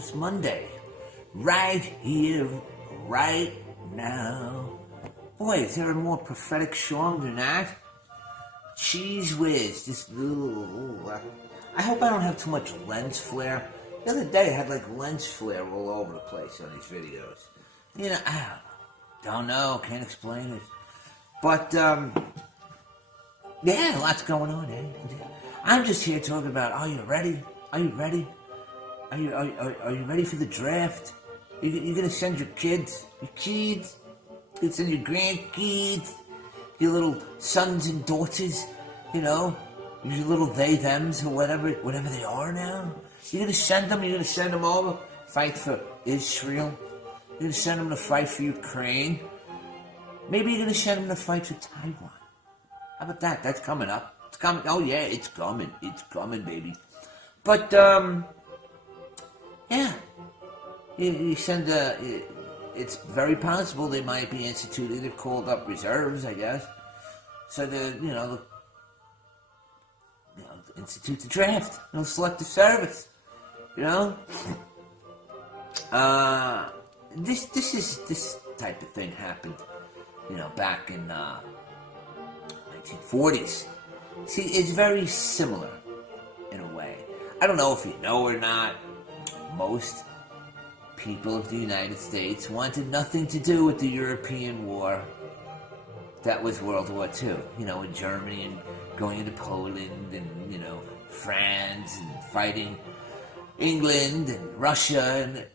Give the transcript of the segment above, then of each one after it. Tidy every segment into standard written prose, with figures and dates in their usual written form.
Marvelous Monday. Right here, right now. Boy, is there a more prophetic song than that? Cheese whiz, just I hope I don't have too much lens flare. The other day I had like lens flare all over the place on these videos. You know, I don't know, can't explain it. But, yeah, lots going on, eh? I'm just here talking about, are you ready? Are you ready? Are you ready for the draft? You gonna send your kids, you can send your grandkids, your little sons and daughters, you know, your little they, thems, or whatever they are now. You're gonna send them over, fight for Israel. You're gonna send them to fight for Ukraine. Maybe you're gonna send them to fight for Taiwan. How about that? That's coming up. It's coming. Oh yeah, it's coming. It's coming, baby. But yeah, you send it's very possible they might be instituted. They've called up reserves, I guess. So institute the draft. Select the service. This type of thing happened, back in 1940s. See, it's very similar in a way. I don't know if you know or not. Most people of the United States wanted nothing to do with the European war. That was World War II. In Germany and going into Poland and, France and fighting England and Russia, and the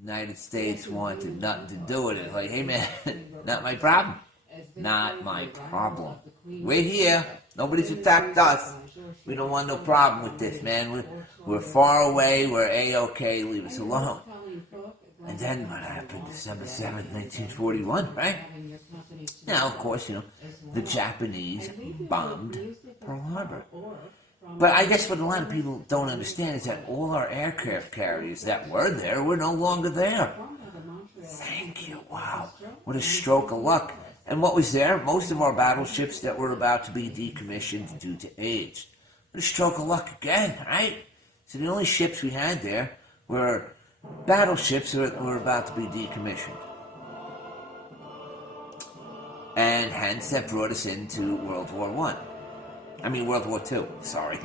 United States wanted nothing to do with it. Like, hey man, not my problem. Not my problem. We're here. Nobody's attacked us. We don't want no problem with this, man. We're far away. We're A-okay. Leave us alone. And then what happened? December 7th, 1941, right? Now, of course, the Japanese bombed Pearl Harbor. But I guess what a lot of people don't understand is that all our aircraft carriers that were there were no longer there. Thank you. Wow. What a stroke of luck. And what was there? Most of our battleships that were about to be decommissioned due to age. What a stroke of luck again, right? So the only ships we had there were battleships that were about to be decommissioned. And hence that brought us into World War II, sorry.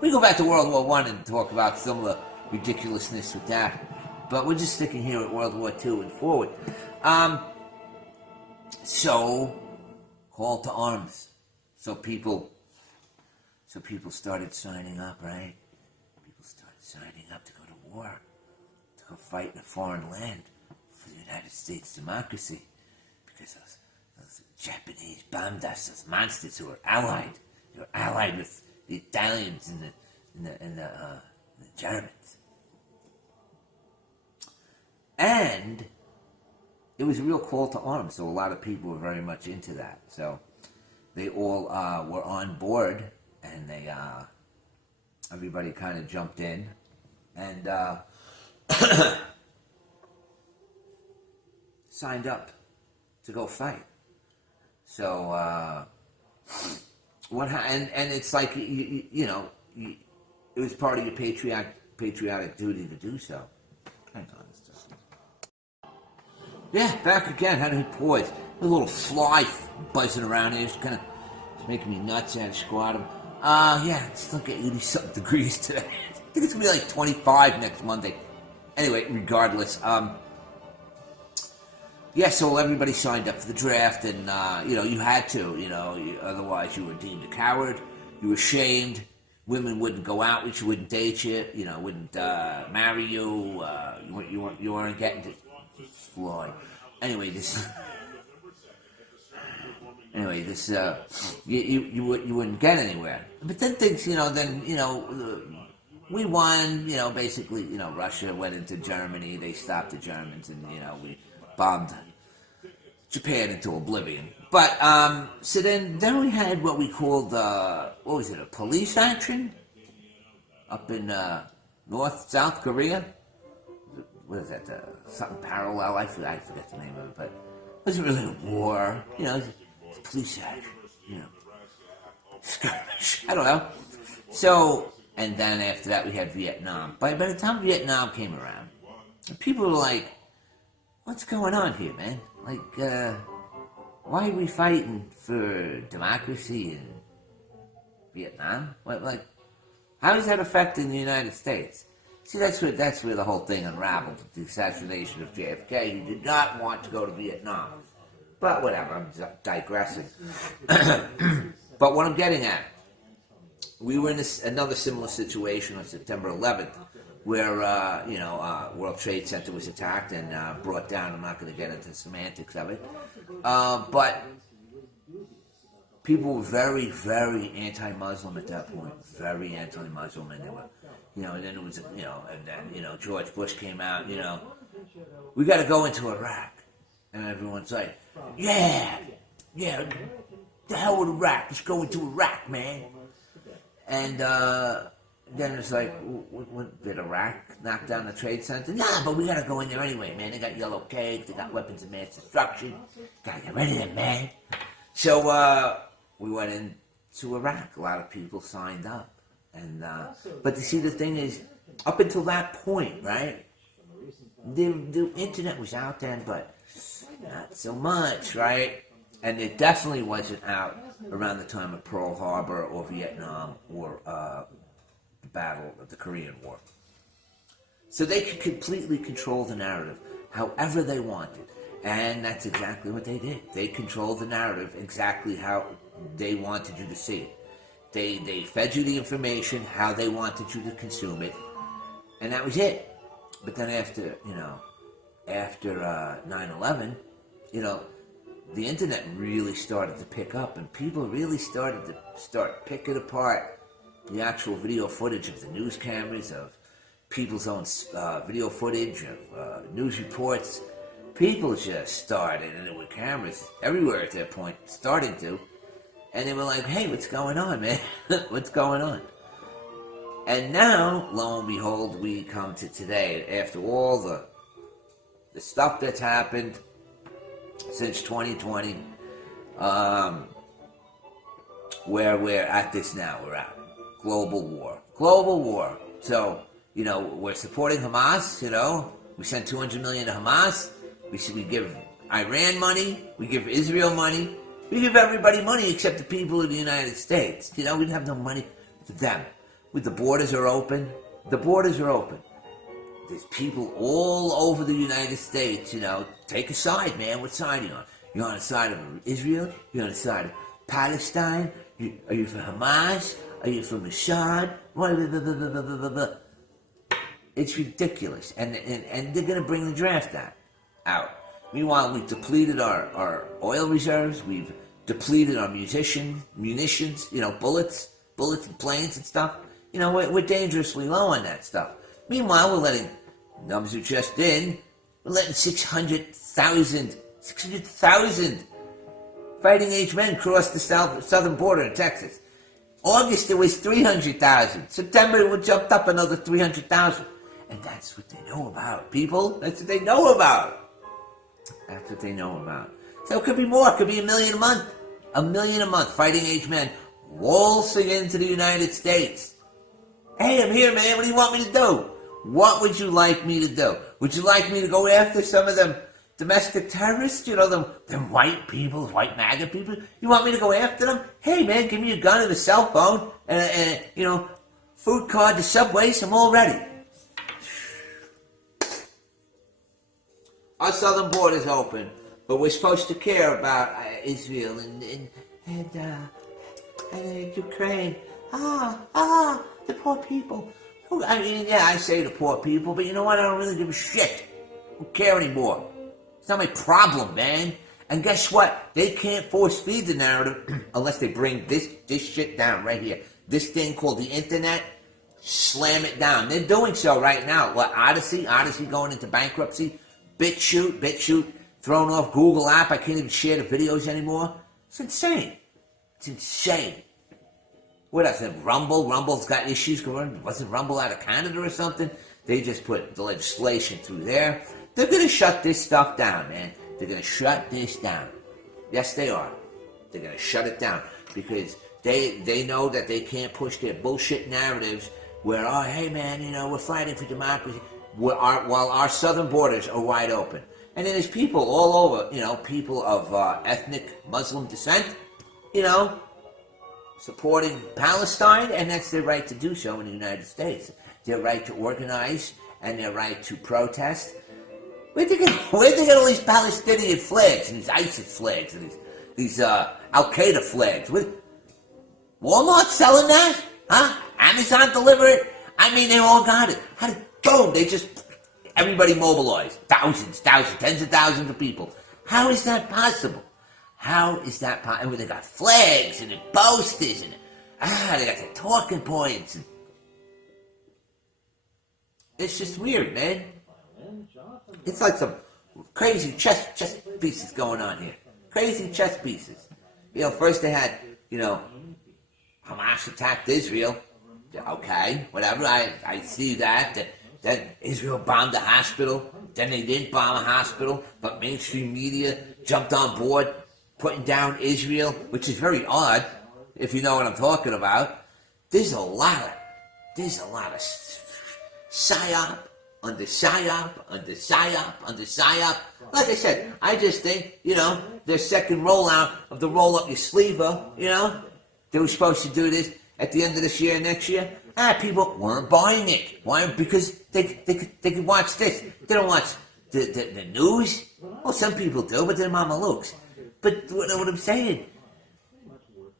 We go back to World War I and talk about some of the ridiculousness with that. But we're just sticking here at World War II and forward. So, call to arms. So people started signing up, right? People started signing up to go to war, to go fight in a foreign land for the United States democracy, because those Japanese bombed us, those monsters who were allied. They were allied with the Italians and the Germans. And it was a real call to arms, so a lot of people were very much into that. So they all were on board, and everybody kind of jumped in, and signed up to go fight. So and it's like it was part of your patriotic duty to do so. Hang on a second. Yeah, back again. Had to hit pause. A little fly buzzing around here. It's making me nuts. I had to squat him. Yeah, it's like 80-something degrees today. I think it's gonna be like 25 next Monday. Anyway, regardless, yeah, so everybody signed up for the draft, and you had to, otherwise you were deemed a coward. You were shamed. Women wouldn't go out with you, wouldn't date you, wouldn't marry you. You weren't getting to Floyd. Anyway, you wouldn't get anywhere. But then things, we won. Basically, Russia went into Germany. They stopped the Germans, and we bombed Japan into oblivion. But so then we had what we called a police action up in South Korea. What is that? Something parallel? I forget the name of it, but it wasn't really a war. It's police action. Skirmish. I don't know. So And then after that, we had Vietnam. By the time Vietnam came around, people were like, what's going on here, man? Like, why are we fighting for democracy in Vietnam? Like, how is that affecting the United States? See, that's where the whole thing unraveled, the assassination of JFK. He did not want to go to Vietnam. But whatever, I'm digressing. But what I'm getting at, we were in another similar situation on September 11th, where, World Trade Center was attacked and brought down. I'm not going to get into the semantics of it. But people were very, very anti-Muslim at that point. Very anti-Muslim. And they were, and then it was, and then, George Bush came out, we got to go into Iraq. And everyone's like, yeah, the hell with Iraq. Let's go into Iraq, man. And then it's like, did Iraq knock down the Trade Center? Nah, but we got to go in there anyway, man. They got yellow cake. They got weapons of mass destruction. Got to get rid of them, man. So we went into Iraq. A lot of people signed up. And but you see, the thing is, up until that point, right, the internet was out then, but not so much, right? And it definitely wasn't out around the time of Pearl Harbor or Vietnam or the battle of the Korean War. So they could completely control the narrative however they wanted. And that's exactly what they did. They controlled the narrative exactly how they wanted you to see it. They fed you the information how they wanted you to consume it. And that was it. But then after 9/11, the internet really started to pick up, and people really started to picking apart the actual video footage of the news cameras, of people's own video footage, of news reports. People just started, and there were cameras everywhere at that point, starting to, and they were like, hey, what's going on, man? What's going on? And now, lo and behold, we come to today, after all the stuff that's happened since 2020, where we're at this now. We're at global war. So, we're supporting Hamas, we sent $200 million to Hamas. We give Iran money, we give Israel money, we give everybody money except the people of the United States. We don't have no money for them. The borders are open. There's people all over the United States, take a side, man. What side are you on? You're on the side of Israel? You're on the side of Palestine? Are you for Hamas? Are you for Assad? It's ridiculous. And they're going to bring the draft out. Meanwhile, we've depleted our oil reserves. We've depleted our munitions, bullets and planes and stuff. We're dangerously low on that stuff. Meanwhile, we're letting, numbers are just in, we're letting 600,000 fighting age men cross the southern border in Texas. August, it was 300,000. September, it jumped up another 300,000. And that's what they know about, people. That's what they know about. So it could be more. It could be 1 million a month. 1 million a month, fighting age men, waltzing into the United States. Hey, I'm here, man. What do you want me to do? What would you like me to do? Would you like me to go after some of them domestic terrorists? Them white people, white MAGA people? You want me to go after them? Hey, man, give me a gun and a cell phone and food card to Subways. I'm all ready. Our southern border's open, but we're supposed to care about Israel and Ukraine. The poor people. I say the poor people, but you know what? I don't really give a shit. I don't care anymore. It's not my problem, man. And guess what? They can't force feed the narrative unless they bring this shit down right here. This thing called the internet, slam it down. They're doing so right now. What, Odyssey going into bankruptcy. BitChute, thrown off Google app. I can't even share the videos anymore. It's insane. What else? Rumble's got issues going. Wasn't Rumble out of Canada or something? They just put the legislation through there. They're going to shut this stuff down, man. They're going to shut this down. Yes, they are. They're going to shut it down because they know that they can't push their bullshit narratives where, oh, hey man, we're fighting for democracy, while our southern borders are wide open. And then there's people all over, people of ethnic Muslim descent, supporting Palestine, and that's their right to do so in the United States. Their right to organize and their right to protest. Where'd they get all these Palestinian flags and these ISIS flags and these Al-Qaeda flags? Walmart selling that? Huh? Amazon deliver it? I mean, they all got it. Boom, everybody mobilized. Thousands, tens of thousands of people. How is that possible? How is that possible? They got flags and posters and they got the talking points. It's just weird, man. It's like some crazy chess pieces going on here. Crazy chess pieces. First they had, Hamas attacked Israel. Okay, whatever. I see that. Then Israel bombed a hospital. Then they didn't bomb a hospital, but mainstream media jumped on board, putting down Israel, which is very odd, if you know what I'm talking about. There's a lot of psyop, under psyop, under psyop, under psyop. Like I said, I just think, their second rollout of the roll up your sleeve, they were supposed to do this at the end of this year and next year. People weren't buying it. Why? Because they could watch this. They don't watch the news. Well, some people do, but they're mamalukes. But what I'm saying,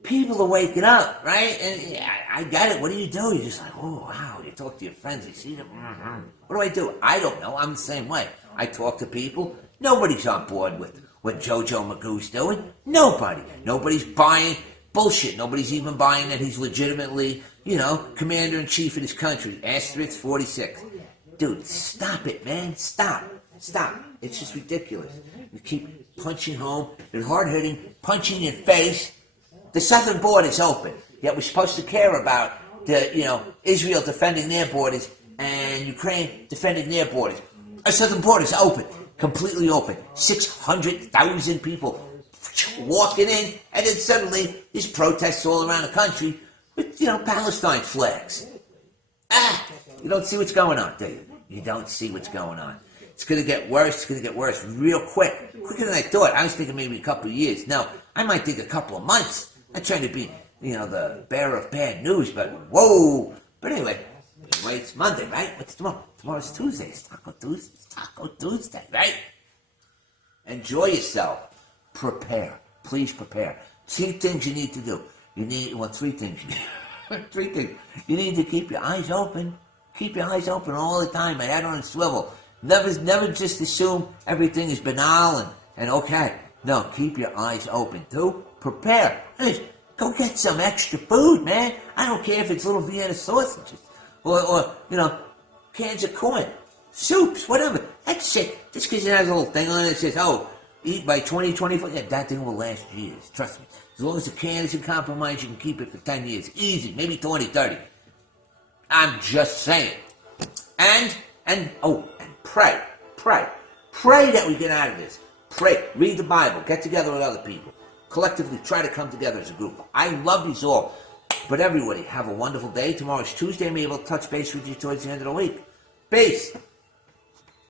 people are waking up, right? And I get it. What do? You're just like, oh, wow. You talk to your friends. You see them. Mm-hmm. What do? I don't know. I'm the same way. I talk to people. Nobody's on board with what Jojo Magoo's doing. Nobody. Nobody's buying bullshit. Nobody's even buying that he's legitimately, commander-in-chief of this country. Asterisk 46. Dude, stop it, man. Stop. It's just ridiculous. You keep punching home. You're hard-hitting, punching your face. The southern border's open. Yet we're supposed to care about Israel defending their borders and Ukraine defending their borders. Our southern border's open. Completely open. 600,000 people walking in, and then suddenly there's protests all around the country with, Palestine flags. You don't see what's going on, do you? You don't see what's going on. It's going to get worse. It's going to get worse real quick. Quicker than I thought. I was thinking maybe a couple of years. No, I might think a couple of months. I'm trying to be, the bearer of bad news, but whoa. But anyway, it's Monday, right? What's tomorrow? Tomorrow's Tuesday. It's Taco Tuesday, right? Enjoy yourself. Prepare. Please prepare. 2 things you need to do. Three things. 3 things. You need to keep your eyes open. Keep your eyes open all the time. My head on a swivel. Never just assume everything is banal and okay. No, keep your eyes open. 2, prepare. Hey, go get some extra food, man. I don't care if it's little Vienna sausages or cans of corn, soups, whatever. That's shit. Just because it has a little thing on it that says, eat by 2024. Yeah, that thing will last years. Trust me. As long as the can isn't compromised, you can keep it for 10 years. Easy. Maybe 20, 30. I'm just saying. And pray. Pray that we get out of this. Pray. Read the Bible. Get together with other people. Collectively try to come together as a group. I love you all. But everybody, have a wonderful day. Tomorrow's Tuesday. I may be able to touch base with you towards the end of the week. Peace.